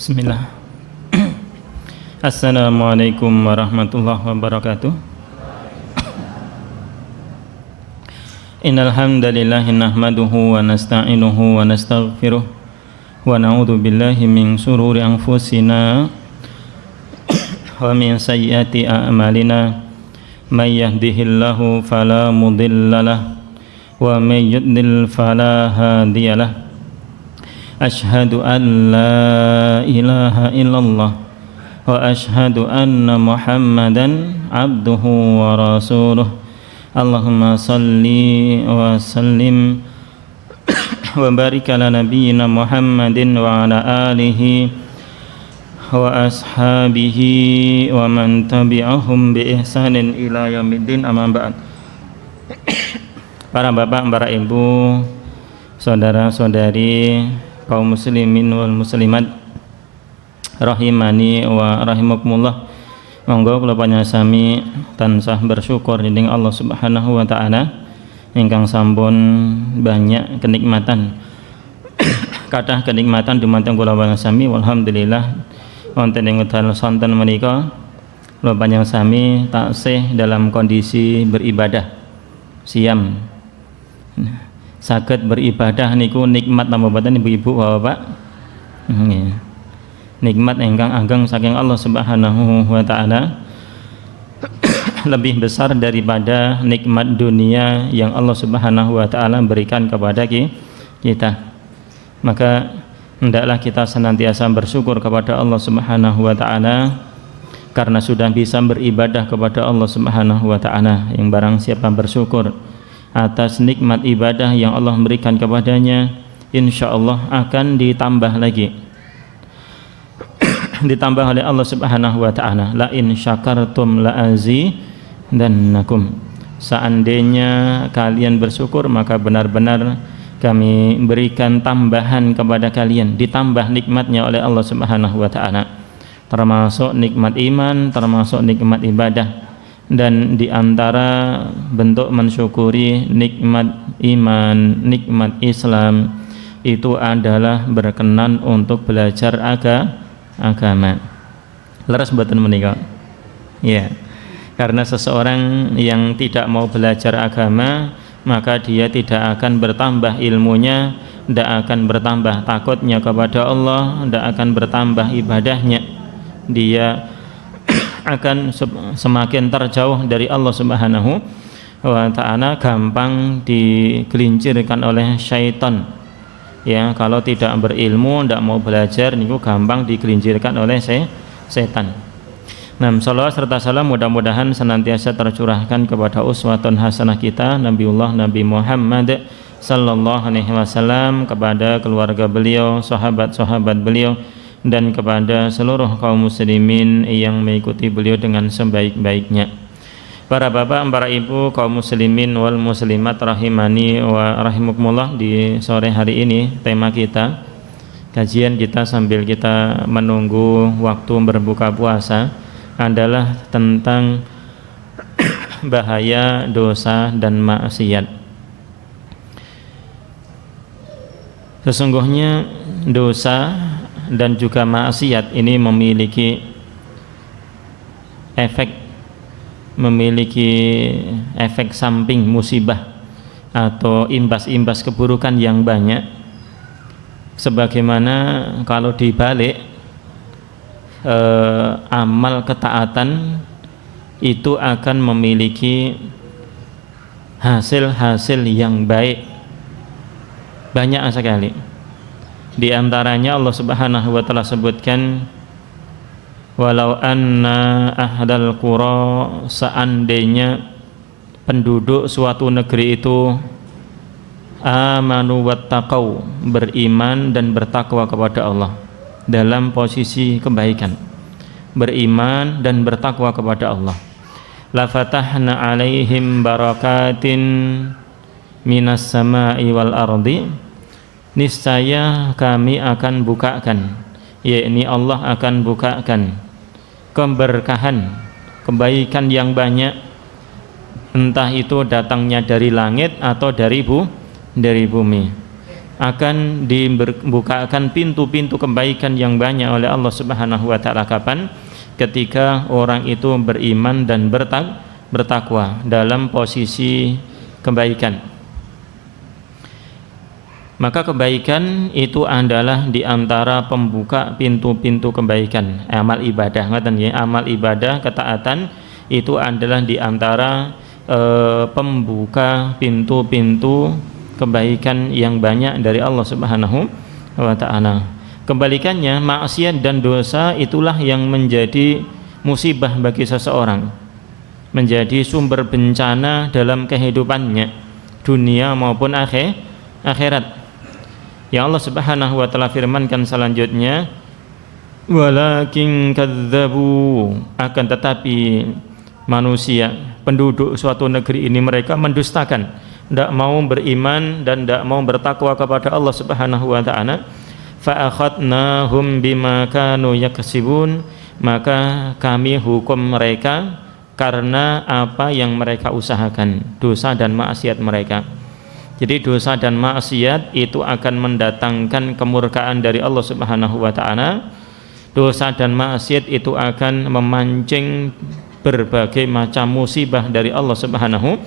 Bismillah. Assalamualaikum warahmatullahi wabarakatuh. Innal hamdalillah nahmaduhu wa nasta'inuhu wa nastaghfiruh wa na'udzu billahi min shururi anfusina wa min sayyiati a'malina may yahdihillahu fala mudhillalah wa may yudlil fala hadiyalah. Ashhadu an la ilaha illallah wa ashhadu anna Muhammadan abduhu wa rasuluh. Allahumma salli wa sallim wa barik ala nabiyyina Muhammadin wa ala alihi wa ashabihi wa man tabi'ahum bi ihsanin ila yaumiddin, amma ba'd. Para bapak, para ibu, saudara-saudari, kaum muslimin wal muslimat rahimani wa rahimakumullah. Monggo kula panjenengan tansah bersyukur dening Allah Subhanahu wa taala ingkang sampun banyak kenikmatan kathah kenikmatan dumateng kula panjenengan. Walhamdulillah wonten ing wekdal sonten menika kula panjenengan taksih dalam kondisi beribadah siam. Saged beribadah niku nikmat napa boten ibu-ibu bapak? Nggih. Nikmat ingkang ageng saking Allah Subhanahu wa taala. Lebih besar daripada nikmat dunia yang Allah Subhanahu wa taala berikan kepada kita. Maka hendaklah kita senantiasa bersyukur kepada Allah Subhanahu wa taala karena sudah bisa beribadah kepada Allah Subhanahu wa taala. Yang barang siapa bersyukur atas nikmat ibadah yang Allah berikan kepadanya, insyaallah akan ditambah lagi ditambah oleh Allah Subhanahu wa taala. La in syakartum la azidannakum. Seandainya kalian bersyukur, maka benar-benar kami berikan tambahan kepada kalian, ditambah nikmatnya oleh Allah Subhanahu wa taala, termasuk nikmat iman, termasuk nikmat ibadah. Dan di antara bentuk mensyukuri nikmat iman, nikmat Islam itu adalah berkenan untuk belajar agama. Leres mboten menika? Ya. Karena seseorang yang tidak mau belajar agama, maka dia tidak akan bertambah ilmunya, tidak akan bertambah takutnya kepada Allah, tidak akan bertambah ibadahnya. Dia akan semakin terjauh dari Allah Subhanahu wa taala, gampang digelincirkan oleh syaitan. Ya, kalau tidak berilmu, tidak mau belajar niku gampang digelincirkan oleh setan. Nah, salawat serta salam mudah-mudahan senantiasa tercurahkan kepada uswatun hasanah kita Nabiullah Nabi Muhammad sallallahu alaihi wasallam, kepada keluarga beliau, sahabat-sahabat beliau, dan kepada seluruh kaum muslimin yang mengikuti beliau dengan sebaik-baiknya. Para bapak, para ibu, kaum muslimin wal muslimat rahimani wa rahimakumullah, di sore hari ini tema kita, kajian kita sambil kita menunggu waktu berbuka puasa adalah tentang bahaya dosa dan maksiat. Sesungguhnya dosa dan juga maksiat ini memiliki efek samping musibah atau imbas-imbas keburukan yang banyak. Sebagaimana kalau dibalik, amal ketaatan itu akan memiliki hasil-hasil yang baik, banyak sekali. Di antaranya Allah Subhanahu wa taala sebutkan, walau anna ahlal qura, seandainya penduduk suatu negeri itu amanu wattaqau, beriman dan bertakwa kepada Allah dalam posisi kebaikan, beriman dan bertakwa kepada Allah, la fatahna alaihim barakatin minas samai wal ardi, niscaya kami akan bukakan, yakni Allah akan bukakan keberkahan, kebaikan yang banyak, entah itu datangnya dari langit atau dari bumi. akan dibukakan pintu-pintu kebaikan yang banyak oleh Allah Subhanahu wa taala. Kapan? Ketika orang itu beriman dan bertakwa dalam posisi kebaikan. Maka kebaikan itu adalah di antara pembuka pintu-pintu kebaikan. Amal ibadah, ngaten ya, amal ibadah, ketaatan itu adalah di antara pembuka pintu-pintu kebaikan yang banyak dari Allah Subhanahu wa taala. Kebalikannya, maksiat dan dosa itulah yang menjadi musibah bagi seseorang, menjadi sumber bencana dalam kehidupannya, dunia maupun akhirat. Yang Allah Subhanahu wa taala firmankan selanjutnya, walakin kadzabu, akan tetapi manusia, penduduk suatu negeri ini, mereka mendustakan, tidak mau beriman dan tidak mau bertakwa kepada Allah Subhanahu wa taala. Fa akhadnahum bima kanu yaksibun, maka kami hukum mereka karena apa yang mereka usahakan, dosa dan maksiat mereka. Jadi dosa dan maksiat itu akan mendatangkan kemurkaan dari Allah Subhanahu wa taala. Dosa dan maksiat itu akan memancing berbagai macam musibah dari Allah Subhanahu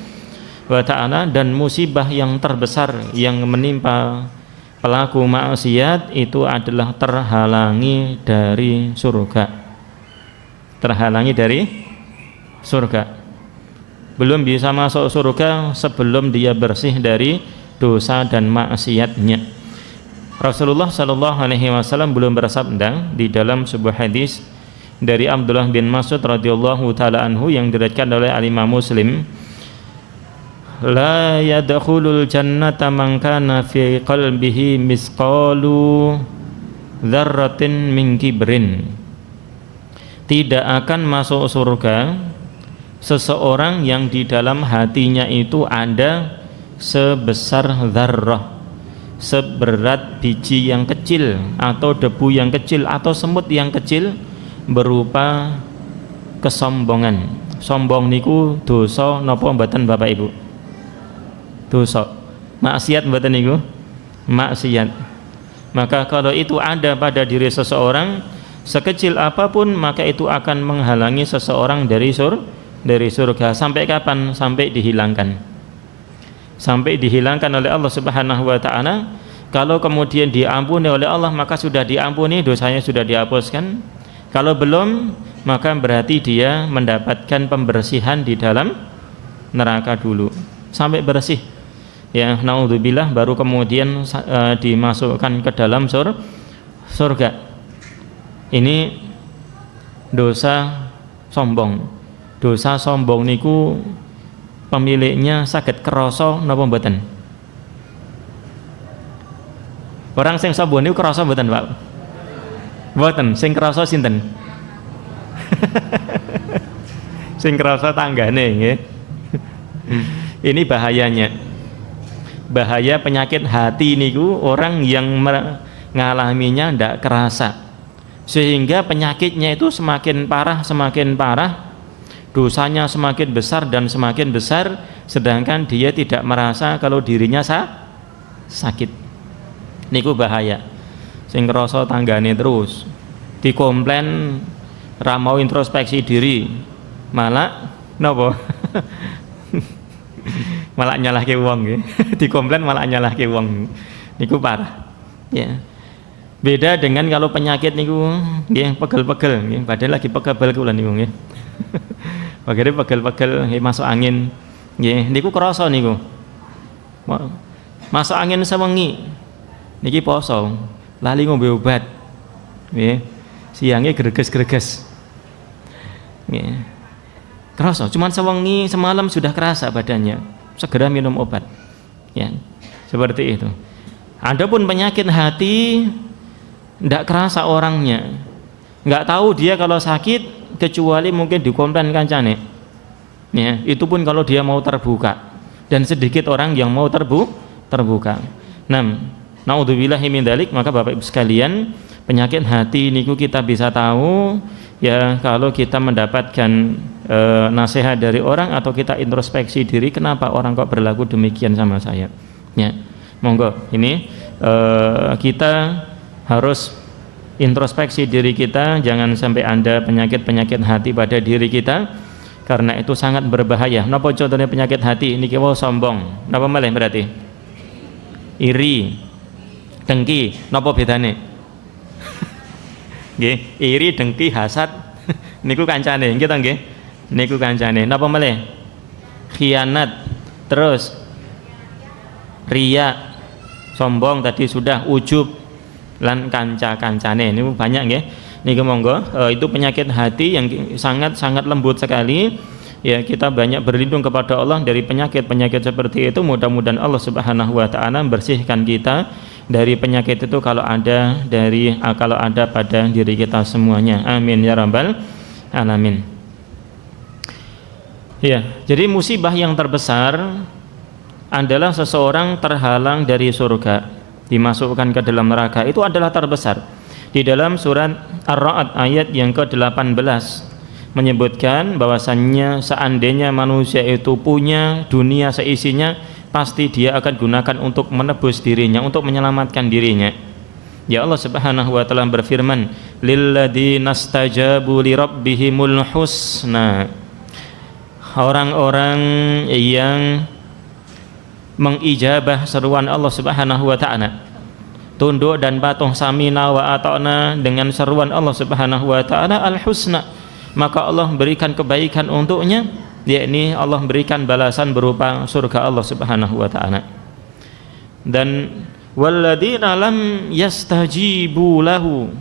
wa taala, dan musibah yang terbesar yang menimpa pelaku maksiat itu adalah terhalangi dari surga. Terhalangi dari surga. Belum bisa masuk surga sebelum dia bersih dari dosa dan maksiatnya. Rasulullah sallallahu alaihi wasallam belum bersabda di dalam sebuah hadis dari Abdullah bin Mas'ud radhiyallahu taala anhu yang diriwayatkan oleh Imam Muslim, la yadkhulul jannata man kana fi qalbihi misqalu dzarratin min kibrin. Tidak akan masuk surga seseorang yang di dalam hatinya itu ada sebesar dzarrah, seberat biji yang kecil atau debu yang kecil atau semut yang kecil, berupa kesombongan. Sombong niku dosa napa mboten Bapak Ibu? Dosa. Maksiat mboten niku? Maksiat. Maka kalau itu ada pada diri seseorang, sekecil apapun, maka itu akan menghalangi seseorang dari surga. Sampai kapan? Sampai dihilangkan. Sampai dihilangkan oleh Allah Subhanahu wa taala. Kalau kemudian diampuni oleh Allah, maka sudah diampuni, dosanya sudah dihapuskan. Kalau belum, maka berarti dia mendapatkan pembersihan di dalam neraka dulu sampai bersih. Ya, naudzubillah, baru kemudian dimasukkan ke dalam surga. Ini dosa sombong. Dosa sombong niku pemiliknya saged krasa napa mboten? Orang sing sombong niku krasa mboten, Pak? Mboten, sing krasa sinten? Sing krasa tanggane nggih. Ini bahayanya. Bahaya penyakit hati niku, orang yang mengalaminya ndak kerasa. Sehingga penyakitnya itu semakin parah, dosanya semakin besar dan semakin besar, sedangkan dia tidak merasa kalau dirinya sakit. Niku bahaya. Sing ngrasa tanggane terus dikomplain, ra mau introspeksi diri, malah napa? Malah nyalahke wong nggih. Dikomplain malah nyalahke wong. Niku parah. Ya. Beda dengan kalau penyakit niku nggih pegel-pegel nggih, padahal lagi pegel kula niku nggih. Bagere pegel-pegel masuk angin nggih, niku krasa niku. Masuk angin sewengi niki poso, lali ngombe obat. Nggih. Siangnya greges-greges. Nggih. Krasa, cuman sewengi, semalam sudah kerasa badannya. Segera minum obat. Ya. Seperti itu. Adapun penyakit hati ndak kerasa orangnya. Nggak tahu dia kalau sakit, kecuali mungkin dikomplain kancane. Ya, itu pun kalau dia mau terbuka, dan sedikit orang yang mau terbuka. Naudzubillahi min dzalik. Maka Bapak Ibu sekalian, penyakit hati niku kita bisa tahu ya kalau kita mendapatkan nasihat dari orang atau kita introspeksi diri, kenapa orang kok berlaku demikian sama saya. Ya, monggo ini kita harus introspeksi diri kita, jangan sampai ada penyakit-penyakit hati pada diri kita, karena itu sangat berbahaya. Napa contohnya penyakit hati? Niki wau sombong. Napa malih berarti? Iri, dengki. Napa bedane? Nggih, iri, dengki, hasad niku kancane, nggih ta nggih? Niku kancane. Napa malih? Khianat, terus riya, sombong tadi sudah, ujub lan kanca-kancane. Niku banyak nggih. Niki monggo, itu penyakit hati yang sangat-sangat lembut sekali. Ya, kita banyak berlindung kepada Allah dari penyakit-penyakit seperti itu. Mudah-mudahan Allah Subhanahu wa taala membersihkan kita dari penyakit itu kalau ada pada diri kita semuanya. Amin ya rabbal alamin. Ya, jadi musibah yang terbesar adalah seseorang terhalang dari surga, dimasukkan ke dalam neraka. Itu adalah terbesar. Di dalam surat Ar-Ra'd ayat yang ke-18 menyebutkan bahwasannya seandainya manusia itu punya dunia seisinya, pasti dia akan gunakan untuk menebus dirinya, untuk menyelamatkan dirinya. Ya Allah Subhanahu wa taala berfirman, lilladzina stajabu lirabbihimul husna. Orang-orang yang mengijabah seruan Allah Subhanahu wa taala, tunduk dan patuh samina wa ata'na dengan seruan Allah Subhanahu wa taala al-husna, maka Allah berikan kebaikan untuknya, yakni Allah berikan balasan berupa surga Allah Subhanahu wa taala. Dan walladzina lam yastajibu lahu,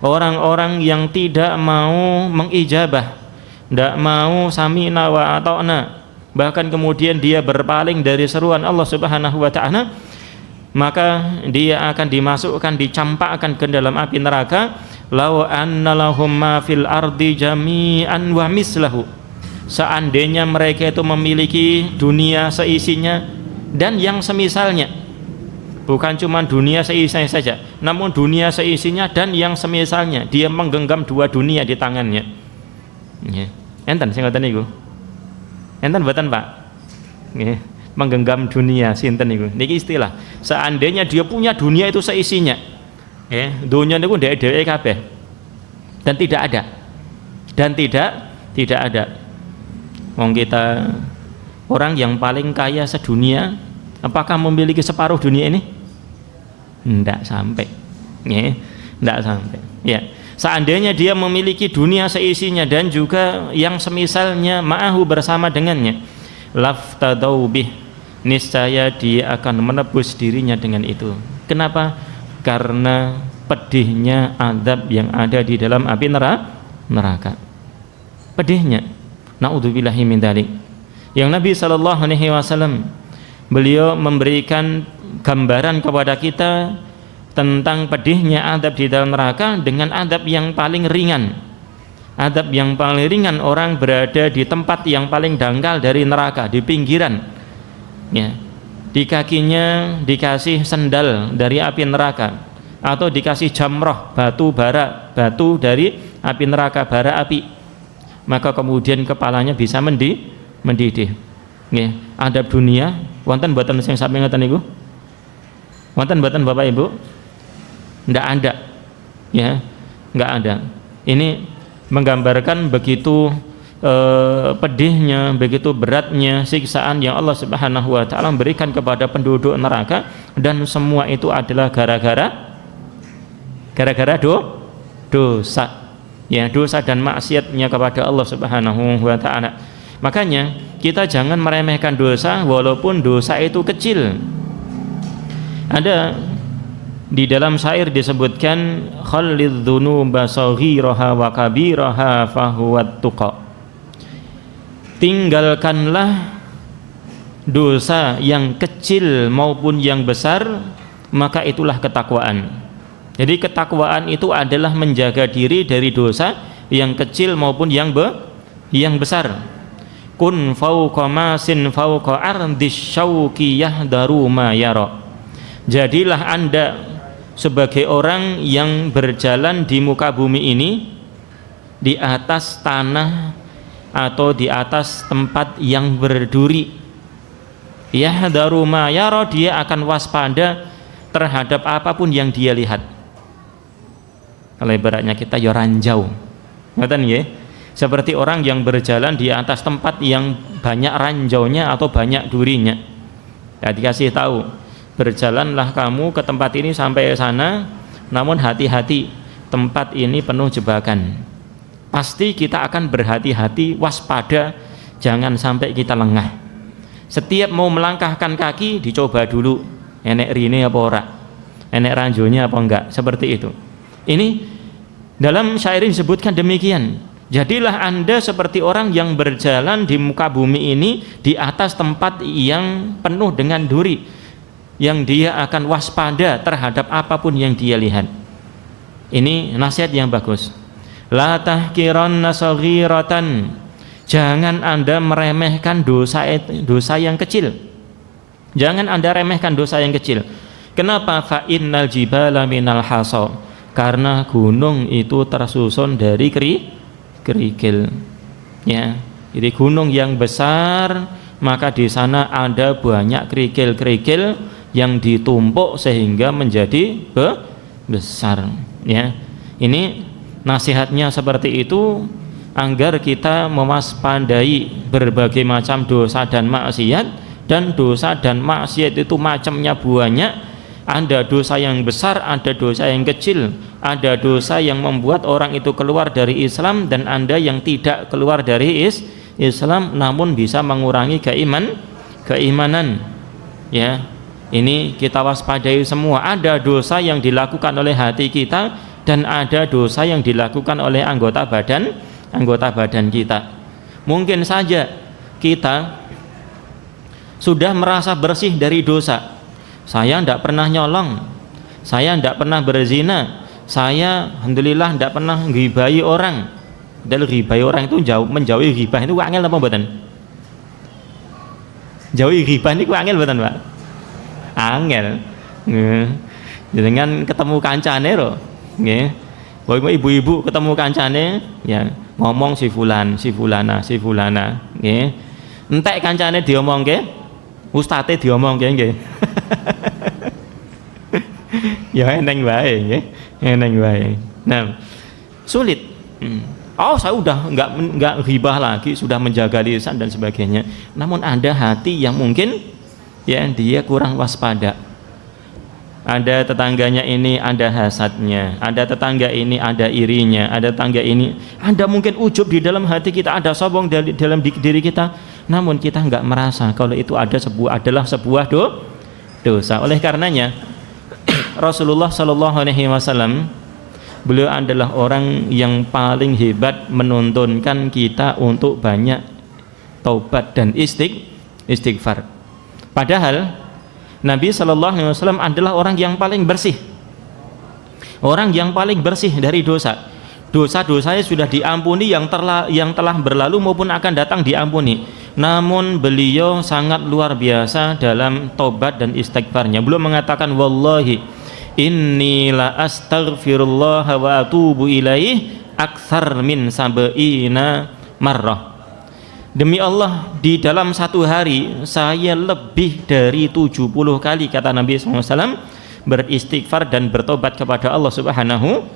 orang-orang yang tidak mau mengijabah, tidak mau samina wa ata'na, bahkan kemudian dia berpaling dari seruan Allah Subhanahu wa taala, maka dia akan dimasukkan, dicampakkan ke dalam api neraka. Law anna lahum ma fil ardi jami'an wa mislahu, seandainya mereka itu memiliki dunia seisinya dan yang semisalnya, bukan cuma dunia seisinya saja, namun dunia seisinya dan yang semisalnya. Dia menggenggam dua dunia di tangannya. Enten sing ngoten niku. Enten mboten, Pak? Nggih. Menggenggam dunia sinten niku. Niki istilah. Seandainya dia punya dunia itu seisinya, dunia niku dheweke kabeh. Dan tidak ada. Dan tidak ada. Wong kita orang yang paling kaya sedunia, apakah memiliki separuh dunia ini? Tidak sampai. Tidak sampai. Ya. Seandainya dia memiliki dunia seisinya dan juga yang semisalnya ma'ahu bersama dengannya, laftadau bih, niscaya dia akan menebus dirinya dengan itu. Kenapa? Karena pedihnya azab yang ada di dalam api neraka. Pedihnya. Naudzubillahi min dzalik. Yang Nabi sallallahu alaihi wasallam beliau memberikan gambaran kepada kita tentang pedihnya azab di dalam neraka dengan azab yang paling ringan. Azab yang paling ringan, orang berada di tempat yang paling dangkal dari neraka, di pinggiran. Ya. Di kakinya dikasih sendal dari api neraka, atau dikasih jamroh, batu bara, batu dari api neraka, bara api. Maka kemudian kepalanya bisa mendidih. Ya. Adab dunia wonten mboten sing sami ngoten niku? Wonten mboten Bapak Ibu? Ndak ada. Ya, enggak ada. Ini menggambarkan begitu pedihnya, begitu beratnya siksaan yang Allah Subhanahu wa taala berikan kepada penduduk neraka, dan semua itu adalah gara-gara dosa. Ya, dosa dan maksiatnya kepada Allah Subhanahu wa taala. Makanya kita jangan meremehkan dosa walaupun dosa itu kecil. Ada di dalam syair disebutkan khallidz dzunuba saghiraha wa kabiraha fahuwat tuqa. Tinggalkanlah dosa yang kecil maupun yang besar, maka itulah ketakwaan. Jadi ketakwaan itu adalah menjaga diri dari dosa yang kecil maupun yang besar. Kun fauqa masin fauqa ardis syauqi yahdaru ma yara. Jadilah Anda sebagai orang yang berjalan di muka bumi ini, di atas tanah atau di atas tempat yang berduri. Yahdaru ma yara, dia akan waspada terhadap apapun yang dia lihat. Kalau ibaratnya kita ya ranjau, ngoten nggih. Seperti orang yang berjalan di atas tempat yang banyak ranjaunya atau banyak durinya. Ya, dikasih tahu, berjalanlah kamu ke tempat ini sampai sana, namun hati-hati, tempat ini penuh jebakan. Pasti kita akan berhati-hati, waspada, jangan sampai kita lengah. Setiap mau melangkahkan kaki dicoba dulu, enek rine apa ora, enek ranjonya apa enggak, seperti itu. Ini dalam syair disebutkan demikian. Jadilah Anda seperti orang yang berjalan di muka bumi ini di atas tempat yang penuh dengan duri, yang dia akan waspada terhadap apapun yang dia lihat. Ini nasihat yang bagus. La tahkiranna saghiratan, jangan Anda meremehkan dosa yang kecil. Jangan Anda remehkan dosa yang kecil. Kenapa? Fa innal jibala minal hasa, karena gunung itu tersusun dari kerikil. Ya, jadi gunung yang besar, maka di sana ada banyak kerikil-kerikil yang ditumpuk sehingga menjadi besar. Ya, ini nasihatnya seperti itu agar kita mewaspadai berbagai macam dosa dan maksiat. Dan dosa dan maksiat itu macamnya banyak. Ada dosa yang besar, ada dosa yang kecil, ada dosa yang membuat orang itu keluar dari Islam, dan ada yang tidak keluar dari Islam namun bisa mengurangi keimanan. Ya, ini kita waspadai semua. Ada dosa yang dilakukan oleh hati kita dan ada dosa yang dilakukan oleh anggota badan kita. Mungkin saja kita sudah merasa bersih dari dosa. Saya tidak pernah nyolong, saya tidak pernah berzina, saya alhamdulillah tidak pernah ghibahi orang. Dan ghibahi orang itu menjauhi ghibah itu angel apa mboten? Jauhi ghibah niku angel mboten, Pak? Angel. Dengan ketemu kancane lho, nggih. Ibu-ibu ketemu kancane ya ngomong si fulan, si fulana, nggih. Entek kancane diomongke, ustate diomongke nggih. Ya eneng wae nggih, eneng wae. Nah, sulit. Oh, saya udah enggak ghibah lagi, sudah menjaga lisan dan sebagainya. Namun ada hati yang mungkin ya dia kurang waspada. Ada tetangganya ini ada hasadnya, ada tetangga ini ada irinya, ada tetangga ini ada mungkin ujub di dalam hati kita, ada sombong dalam diri kita. Namun kita enggak merasa kalau itu adalah sebuah dosa. Oleh karenanya Rasulullah Shallallahu Alaihi Wasallam, beliau adalah orang yang paling hebat menuntunkan kita untuk banyak taubat dan istighfar. Padahal Nabi Shallallahu Alaihi Wasallam adalah orang yang paling bersih, orang yang paling bersih dari dosa. Dosa-dosanya sudah diampuni, yang telah berlalu maupun akan datang diampuni. Namun beliau sangat luar biasa dalam taubat dan istighfarnya. Beliau mengatakan, wallahi inni la astaghfirullah wa atubu ilaih aktsar min sab'ina marrah. Demi Allah, di dalam satu hari saya lebih dari 70 kali, kata Nabi SAW, beristighfar dan bertobat kepada Allah Subhanahu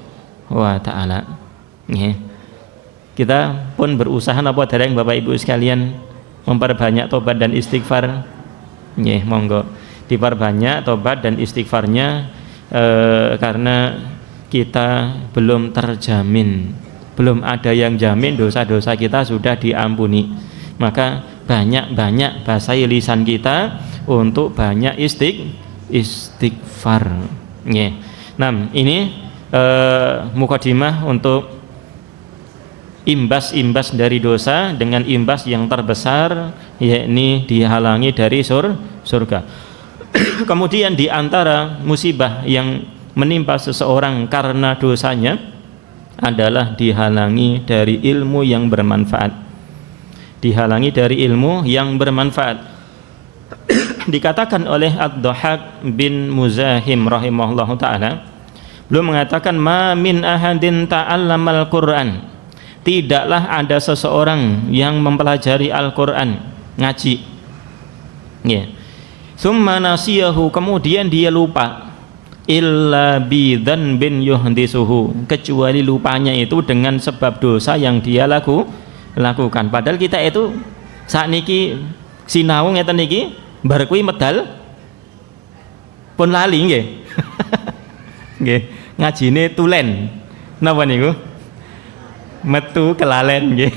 wa ta'ala. Kita pun berusaha napa dereng Bapak Ibu sekalian memperbanyak tobat dan istighfar. Monggo diperbanyak tobat dan istighfarnya, karena kita belum terjamin, belum ada yang jamin dosa-dosa kita sudah diampuni. Maka banyak-banyak basahi lisan kita untuk banyak istighfar. Nah, ini mukadimah untuk imbas-imbas dari dosa, dengan imbas yang terbesar yakni dihalangi dari surga. Kemudian di antara musibah yang menimpa seseorang karena dosanya adalah dihalangi dari ilmu yang bermanfaat. Dihalangi dari ilmu yang bermanfaat. Dikatakan oleh Ad-Dhahhak bin Muzahim rahimahullahu ta'ala, beliau mengatakan, ma min ahadin ta'allamal Qur'an, tidaklah ada seseorang yang mempelajari Al-Quran, ngaji, summa nasiyahu, kemudian dia lupa. illa bidzanbin yuhdisuhu, kecuali lupanya itu dengan sebab dosa yang dia lakukan. Padahal kita itu sakniki sinau ngeten niki bar kuwi medal pun lali nggih. Nggih, ngajine tulen. Napa niku? Metu kelalen nggih.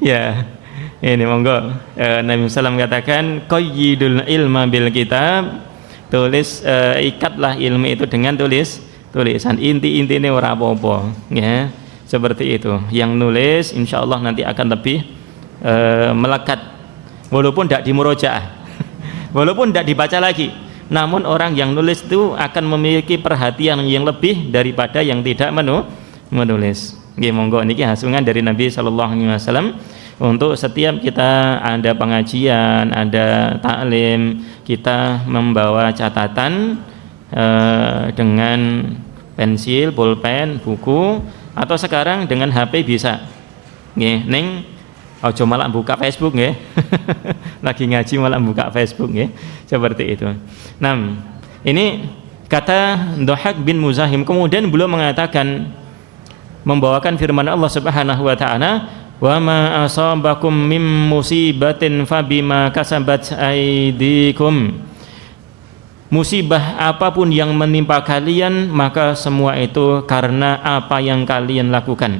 Ya. Ini monggo Nabi sallam katakan qayyidul ilma bil kitab, tulis ikatlah ilmu itu dengan tulisan, inti-intine ora apa-apa ya. Seperti itu. Yang nulis insyaallah nanti akan lebih melekat walaupun tidak dimurojaah. Walaupun tidak dibaca lagi. Namun orang yang nulis itu akan memiliki perhatian yang lebih daripada yang tidak menulis. Nggih monggo niki hasungan dari Nabi sallallahu alaihi wasallam. Untuk setiap kita ada pengajian, ada taklim, kita membawa catatan dengan pensil, pulpen, buku, atau sekarang dengan HP bisa. Nggih, ning aja malah buka Facebook nggih. Lagi ngaji malah buka Facebook nggih. Seperti itu. Nah, ini kata Dhahak bin Muzahim, kemudian beliau mengatakan membawakan firman Allah Subhanahu wa taala, wa ma asabakum mim musibatin fabima kasabat aydikum. Musibah apapun yang menimpa kalian maka semua itu karena apa yang kalian lakukan,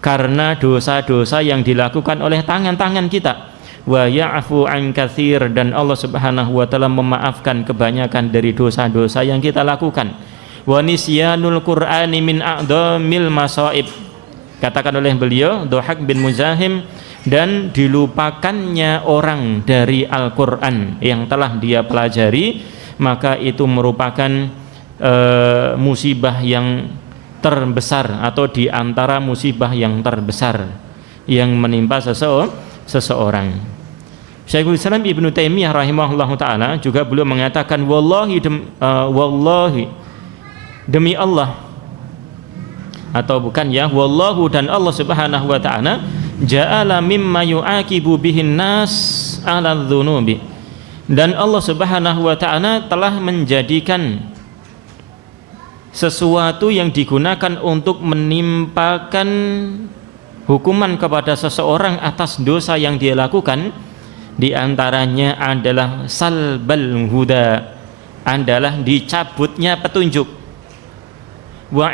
karena dosa-dosa yang dilakukan oleh tangan-tangan kita. Wa ya'fu an katsir, dan Allah Subhanahu wa taala memaafkan kebanyakan dari dosa-dosa yang kita lakukan. Wa nisyanul qur'ani min a'dhamil masaib, katakan oleh beliau Dhahak bin Muzahim, dan dilupakannya orang dari Al-Quran yang telah dia pelajari, maka itu merupakan musibah yang terbesar atau diantara musibah yang terbesar yang menimpa seseorang. Syekhul Islam Ibnu Taimiyah rahimahullahu taala juga beliau mengatakan wallahi demi Allah, atau bukan ya, wallahu, dan Allah Subhanahu wa taala ja'ala mimma yu'aqibu bihin nas 'ala dzunubi, dan Allah Subhanahu wa taala telah menjadikan sesuatu yang digunakan untuk menimpakan hukuman kepada seseorang atas dosa yang dia lakukan, di antaranya adalah salbal huda, adalah dicabutnya petunjuk, wa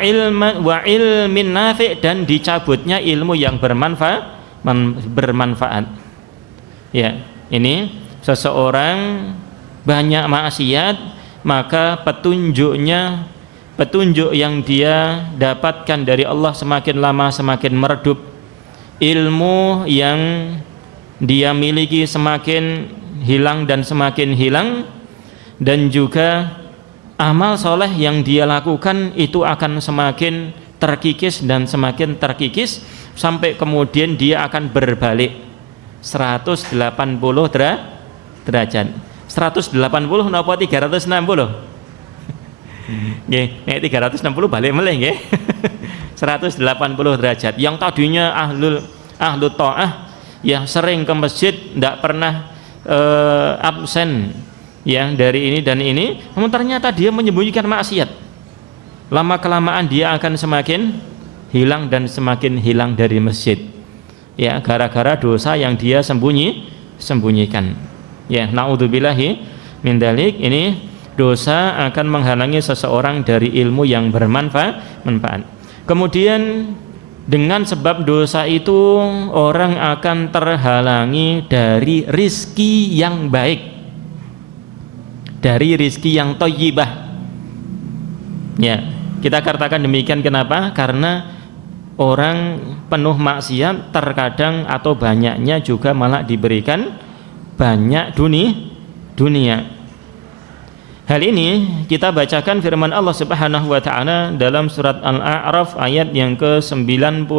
ilmin nafi', dan dicabutnya ilmu yang bermanfaat. Ya, ini seseorang banyak maksiat, maka petunjuk yang dia dapatkan dari Allah semakin lama semakin meredup, ilmu yang dia miliki semakin hilang dan semakin hilang, dan juga amal soleh yang dia lakukan itu akan semakin terkikis dan semakin terkikis, sampai kemudian dia akan berbalik 180 derajat. 180 napa 360? Nggih, nek 360 balik meleh nggih. 180 derajat. Yang tadinya ahlu taah, yang sering ke masjid, tidak pernah absen ya dari ini dan ini, namun ternyata dia menyembunyikan maksiat. Lama kelamaan dia akan semakin hilang dan semakin hilang dari masjid. Ya, gara-gara dosa yang dia sembunyikan. Ya, naudzubillahi min dzalik, ini dosa akan menghalangi seseorang dari ilmu yang bermanfaat. Kemudian dengan sebab dosa itu orang akan terhalangi dari rizki yang baik, dari rizki yang thayyibah. Ya, kita katakan demikian kenapa? Karena orang penuh maksiat terkadang atau banyaknya juga malah diberikan banyak dunia. Hal ini kita bacakan firman Allah Subhanahu wa taala dalam surat Al-A'raf ayat yang ke-96.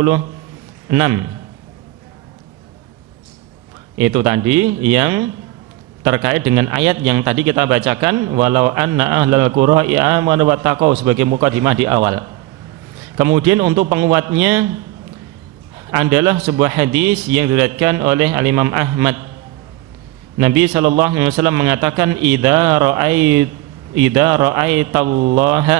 Itu tadi yang terkait dengan ayat yang tadi kita bacakan, walau anna ahlal qura amanu wattaqau, sebagai mukadimah di awal. Kemudian untuk penguatnya adalah sebuah hadis yang diriwayatkan oleh Al-Imam Ahmad. Nabi sallallahu alaihi wasallam mengatakan, idza idza ra'aitallaha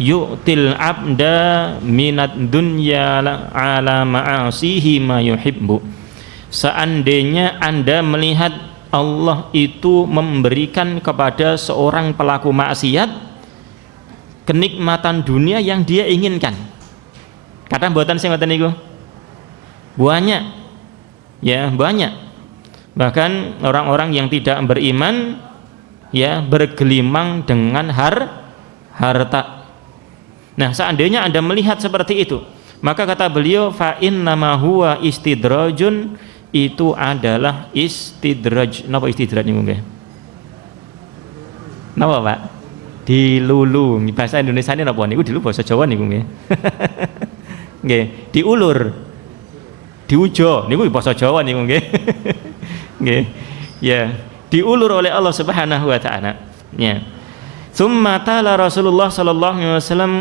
yu'til abda minad dunya ala ma'asihi ma yuhibbu. Seandainya Anda melihat Allah itu memberikan kepada seorang pelaku maksiat kenikmatan dunia yang dia inginkan. Kata mboten sing ngoten niku. Banyak. Ya, banyak. Bahkan orang-orang yang tidak beriman ya bergelimang dengan harta. Nah, seandainya Anda melihat seperti itu, maka kata beliau fa innama huwa istidrajun, itu adalah istidraj. Napa istidraj niku nggih? Napa, Pak? Dilulu. Bahasa Indonesia ini napa niku? Dilulu bahasa Jawa niku nggih. Nggih, diulur. Diujo niku bahasa Jawa niku nggih. Nggih. Ya, diulur oleh Allah Subhanahu wa taala. Ya. Tsumma tala Rasulullah sallallahu alaihi wasallam,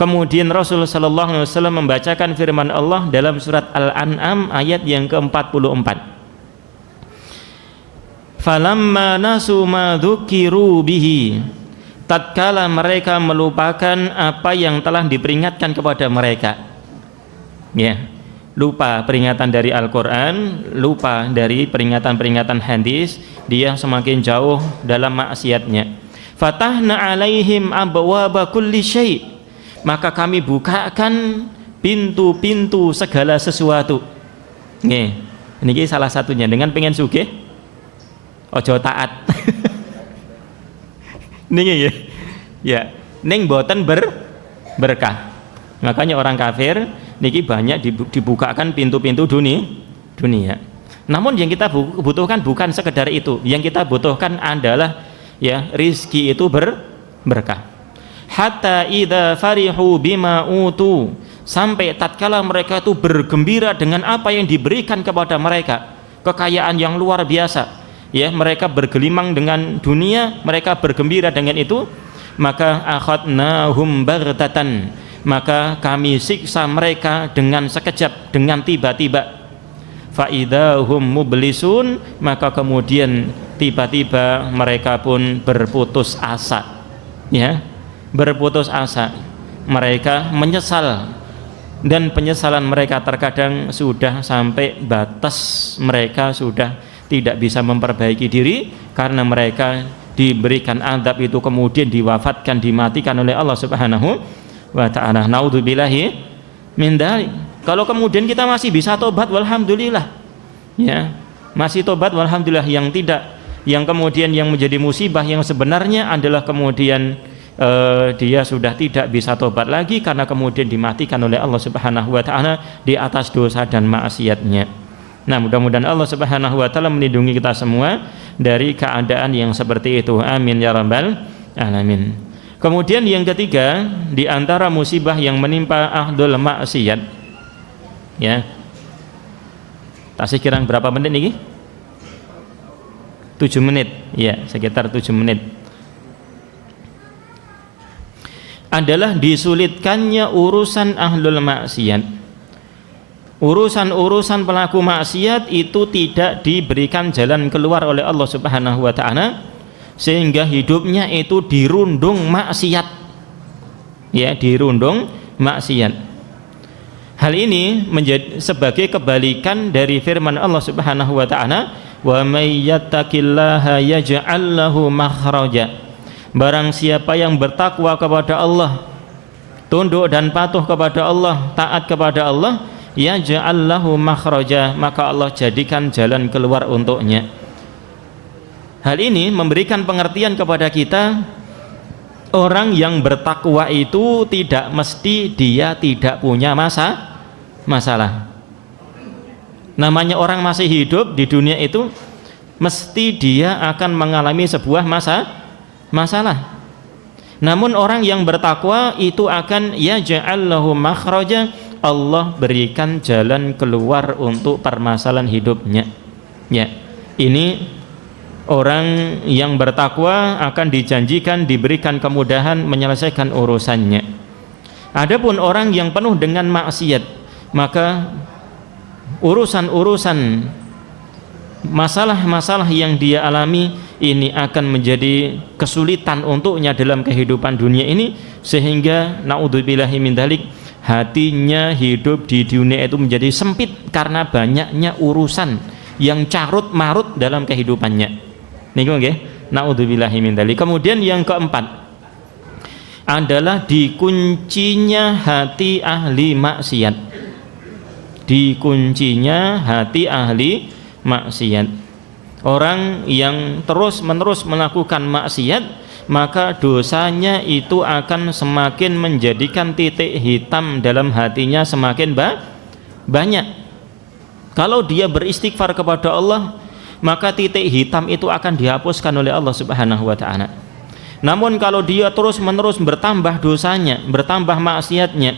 kemudian Rasul sallallahu alaihi wasallam membacakan firman Allah dalam surat Al-An'am ayat yang ke-44. Falamma nasu ma dzukiru bihi, tatkala mereka melupakan apa yang telah diperingatkan kepada mereka. Ya, lupa peringatan dari Al-Qur'an, lupa dari peringatan-peringatan hadis, dia semakin jauh dalam maksiatnya. Fatahna alaihim abwaba kulli syai', maka kami bukakan pintu-pintu segala sesuatu. Nggih, niki salah satunya dengan pengen sugih ojo taat. Niki nggih. Ya, ning boten berkah. Makanya orang kafir niki banyak dibukakan pintu-pintu dunia. Namun yang kita butuhkan bukan sekedar itu. Yang kita butuhkan adalah ya rizki itu berkah. Hatta idza farihu bima utu, sampai tatkala mereka itu bergembira dengan apa yang diberikan kepada mereka, kekayaan yang luar biasa, ya, mereka bergelimang dengan dunia, mereka bergembira dengan itu, maka akhadnahum baghtatan, maka kami siksa mereka dengan sekejap, dengan tiba-tiba. Fa idahum mublisun, maka kemudian tiba-tiba mereka pun berputus asa, ya, berputus asa, mereka menyesal, dan penyesalan mereka terkadang sudah sampai batas mereka sudah tidak bisa memperbaiki diri karena mereka diberikan azab itu kemudian diwafatkan, dimatikan oleh Allah Subhanahu wa taala. Naudzubillahi min dzalik. Kalau kemudian kita masih bisa tobat, walhamdulillah, ya, masih tobat, walhamdulillah. Yang tidak, yang kemudian yang menjadi musibah yang sebenarnya adalah kemudian dia sudah tidak bisa tobat lagi karena kemudian dimatikan oleh Allah Subhanahu wa taala di atas dosa dan maksiatnya. Nah, mudah-mudahan Allah Subhanahu wa taala melindungi kita semua dari keadaan yang seperti itu. Amin ya rabbal alamin. Kemudian yang ketiga, di antara musibah yang menimpa ahlul maksiat, ya, tasih kirang berapa menit nih? 7 menit, ya, sekitar 7 menit. Adalah disulitkannya urusan ahlul maksiat. Urusan-urusan pelaku maksiat itu tidak diberikan jalan keluar oleh Allah Subhanahu wa taala, sehingga hidupnya itu dirundung maksiat, ya, dirundung maksiat. Hal ini menjadi sebagai kebalikan dari firman Allah Subhanahu wa taala, "Wa may yattaqillaha yaj'al lahu makhraja." Barang siapa yang bertakwa kepada Allah, tunduk dan patuh kepada Allah, taat kepada Allah, yaj'al lahu makhraja, maka Allah jadikan jalan keluar untuknya. Hal ini memberikan pengertian kepada kita, orang yang bertakwa itu tidak mesti dia tidak punya masalah. Namanya orang masih hidup di dunia itu mesti dia akan mengalami sebuah masalah. Namun orang yang bertakwa itu akan yaj'al lahu makhraja, Allah berikan jalan keluar untuk permasalahan hidupnya. Ya, ini orang yang bertakwa akan dijanjikan diberikan kemudahan menyelesaikan urusannya. Adapun orang yang penuh dengan maksiat, maka urusan-urusan masalah-masalah yang dia alami ini akan menjadi kesulitan untuknya dalam kehidupan dunia ini, sehingga naudzubillahi min dzalik, hatinya hidup di dunia itu menjadi sempit karena banyaknya urusan yang carut marut dalam kehidupannya. Niku nggih, naudzubillahi min dzalik. Kemudian yang keempat adalah dikuncinya hati ahli maksiat. Dikuncinya hati ahli maksiat. Orang yang terus-menerus melakukan maksiat, maka dosanya itu akan semakin menjadikan titik hitam dalam hatinya semakin banyak. Kalau dia beristighfar kepada Allah, maka titik hitam itu akan dihapuskan oleh Allah Subhanahu wa taala. Namun kalau dia terus-menerus bertambah dosanya, bertambah maksiatnya,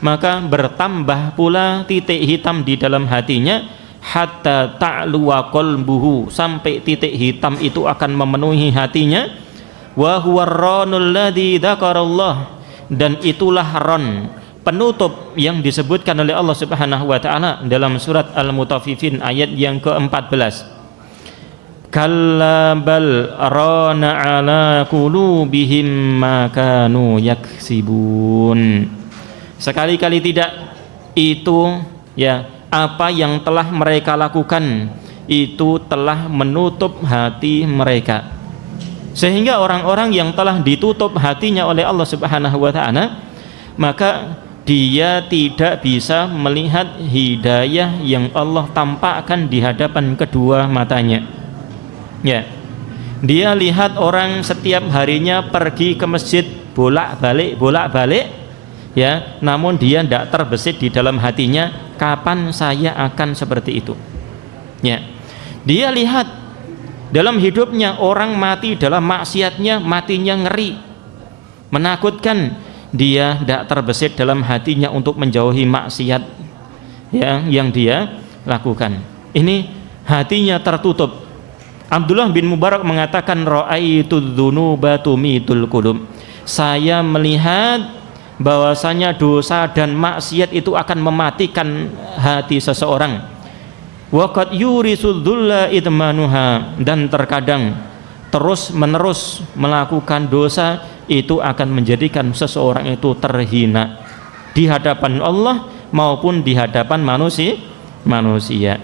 maka bertambah pula titik hitam di dalam hatinya, hatta ta'luwa qalbuhu, sampai titik hitam itu akan memenuhi hatinya. Wa huwa ar-ranul ladzi dzakarallah, dan itulah ron, penutup yang disebutkan oleh Allah Subhanahu wa taala dalam surat Al-Mutaffifin ayat yang ke-14. Kalla bal rana ala qulubihim ma kanu yaksibun. Sekali-kali tidak, itu ya, apa yang telah mereka lakukan itu telah menutup hati mereka, sehingga orang-orang yang telah ditutup hatinya oleh Allah Subhanahu wa taala, maka dia tidak bisa melihat hidayah yang Allah tampakkan di hadapan kedua matanya. Ya, dia lihat orang setiap harinya pergi ke masjid bolak-balik, ya, namun dia tidak terbesit di dalam hatinya, kapan saya akan seperti itu. Ya, dia lihat dalam hidupnya orang mati dalam maksiatnya, matinya ngeri, menakutkan, dia tidak terbesit dalam hatinya untuk menjauhi maksiat yang dia lakukan. Ini hatinya tertutup. Abdullah bin Mubarak mengatakan, ra'aitu dzunuba tumitul qulub, saya melihat bahwasanya dosa dan maksiat itu akan mematikan hati seseorang. Wa qad yurisudzulla idmanuha, dan terkadang terus menerus melakukan dosa itu akan menjadikan seseorang itu terhina di hadapan Allah maupun di hadapan manusia.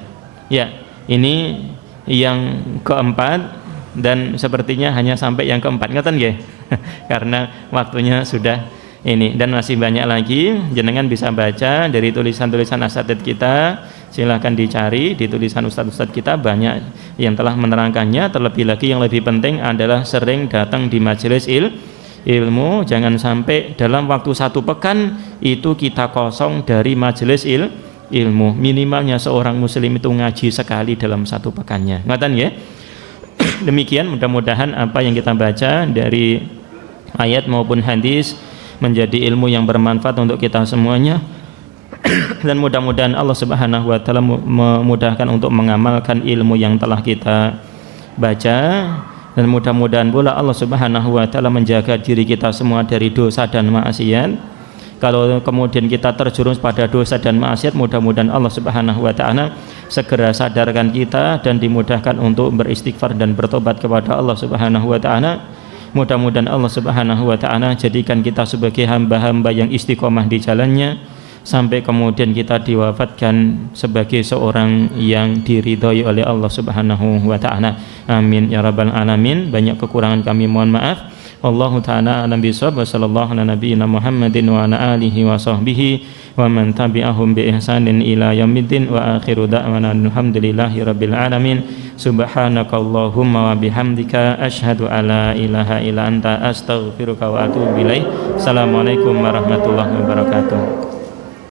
Ya, ini yang keempat, dan sepertinya hanya sampai yang keempat, ngeten nggih? Karena waktunya sudah ini, dan masih banyak lagi. Jenengan bisa baca dari tulisan-tulisan asatidz kita, silahkan dicari di tulisan ustadz-ustadz kita, banyak yang telah menerangkannya. Terlebih lagi yang lebih penting adalah sering datang di majelis ilmu. Jangan sampai dalam waktu 1 pekan itu kita kosong dari majelis ilmu. Minimalnya seorang muslim itu ngaji sekali dalam 1 pekannya, ngoten ya. Demikian, mudah-mudahan apa yang kita baca dari ayat maupun hadis menjadi ilmu yang bermanfaat untuk kita semuanya. Dan mudah-mudahan Allah Subhanahu wa taala memudahkan untuk mengamalkan ilmu yang telah kita baca, dan mudah-mudahan pula Allah Subhanahu wa taala menjaga diri kita semua dari dosa dan maksiat. Kalau kemudian kita terjerumus pada dosa dan maksiat, mudah-mudahan Allah Subhanahu wa taala segera sadarkan kita dan dimudahkan untuk beristighfar dan bertobat kepada Allah Subhanahu wa taala. Mudah-mudahan Allah Subhanahu wa taala jadikan kita sebagai hamba-hamba yang istiqomah di jalannya, sampai kemudian kita diwafatkan sebagai seorang yang diridhoi oleh Allah Subhanahu wa taala. Amin ya rabbal alamin. Banyak kekurangan kami mohon maaf. Wallahu ta'ala a'lam bishawab. Wa sallallahu ala nabiyyina Muhammadin wa ala alihi wa sahbihi wa man tabi'ahum bi ihsanin ila yaumiddin. Wa akhiru da'wana alhamdulillahi rabbil alamin. Subhanakallahumma wa bihamdika asyhadu alla ilaha illa anta astaghfiruka wa atubu ilaik. Assalamualaikum warahmatullahi wabarakatuh.